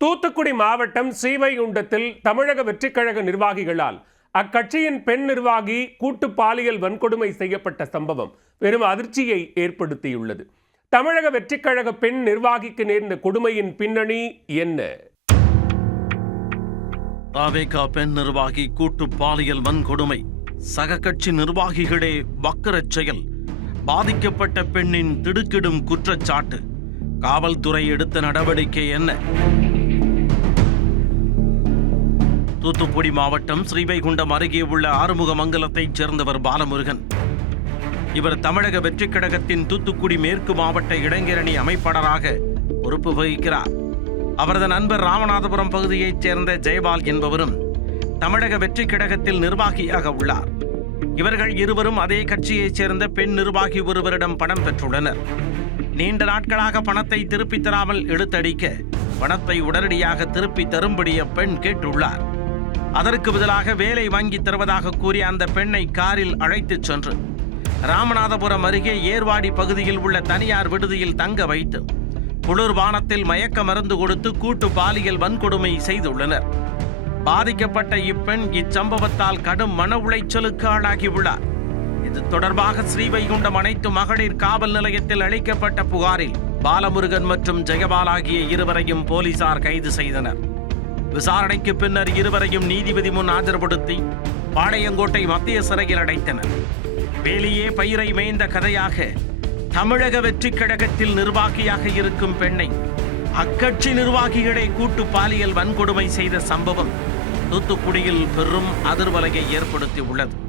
தூத்துக்குடி மாவட்டம் ஸ்ரீவைகுண்டத்தில் தமிழக வெற்றிக்கழக நிர்வாகிகளால் அக்கட்சியின் பெண் நிர்வாகி கூட்டு பாலியல் வன்கொடுமை செய்யப்பட்ட சம்பவம் பெரும் அதிர்ச்சியை ஏற்படுத்தியுள்ளது. தமிழக வெற்றிக்கழக பெண் நிர்வாகிக்கு நேர்ந்த கொடுமையின் பின்னணி என்ன? தாவேகா பெண் நிர்வாகி கூட்டு பாலியல் வன்கொடுமை, சக கட்சி நிர்வாகிகளே வக்கரச் செயல், பாதிக்கப்பட்ட பெண்ணின் திடுக்கிடும் குற்றச்சாட்டு, காவல்துறை எடுத்த நடவடிக்கை என்ன? தூத்துக்குடி மாவட்டம் ஸ்ரீவைகுண்டம் அருகே உள்ள ஆறுமுகமங்கலத்தைச் சேர்ந்தவர் பாலமுருகன். இவர் தமிழக வெற்றிக் கழகத்தின் தூத்துக்குடி மேற்கு மாவட்ட இளைஞரணி அமைப்பாளராக பொறுப்பு வகிக்கிறார். அவரது நண்பர் ராமநாதபுரம் பகுதியைச் சேர்ந்த ஜெயபால் என்பவரும் தமிழக வெற்றிக் கழகத்தில் நிர்வாகியாக உள்ளார். இவர்கள் இருவரும் அதே கட்சியைச் சேர்ந்த பெண் நிர்வாகி ஒருவரிடம் பணம் பெற்றுள்ளனர். நீண்ட நாட்களாக பணத்தை திருப்பித் தராமல் இழுத்தடிக்க பணத்தை உடனடியாக திருப்பி தரும்படி அப்பெண் கேட்டுள்ளார். அதற்கு பதிலாக வேலை வாங்கி தருவதாக கூறி அந்த பெண்ணை காரில் அழைத்துச் சென்று ராமநாதபுரம் அருகே ஏர்வாடி பகுதியில் உள்ள தனியார் விடுதியில் தங்க வைத்து குளிர்பானத்தில் மயக்க மருந்து கொடுத்து கூட்டு பாலியல் வன்கொடுமை செய்துள்ளனர். பாதிக்கப்பட்ட இப்பெண் இச்சம்பவத்தால் கடும் மன உளைச்சலுக்கு ஆளாகியுள்ளார். இது தொடர்பாக ஸ்ரீவைகுண்டம் அனைத்து மகளிர் காவல் நிலையத்தில் அளிக்கப்பட்ட புகாரில் பாலமுருகன் மற்றும் ஜெயபால் ஆகிய இருவரையும் போலீசார் கைது செய்தனர். விசாரணைக்கு பின்னர் இருவரையும் நீதிபதி முன் ஆஜர்படுத்தி பாளையங்கோட்டை மத்திய சிறையில் அடைத்தனர். வேலியே பயிரை மேய்ந்த கதையாக தமிழக வெற்றிக் கழகத்தில் நிர்வாகியாக இருக்கும் பெண்ணை அக்கட்சி நிர்வாகிகளே கூட்டு பாலியல் வன்கொடுமை செய்த சம்பவம் தூத்துக்குடியில் பெரும் அதிர்வலையை ஏற்படுத்தி உள்ளது.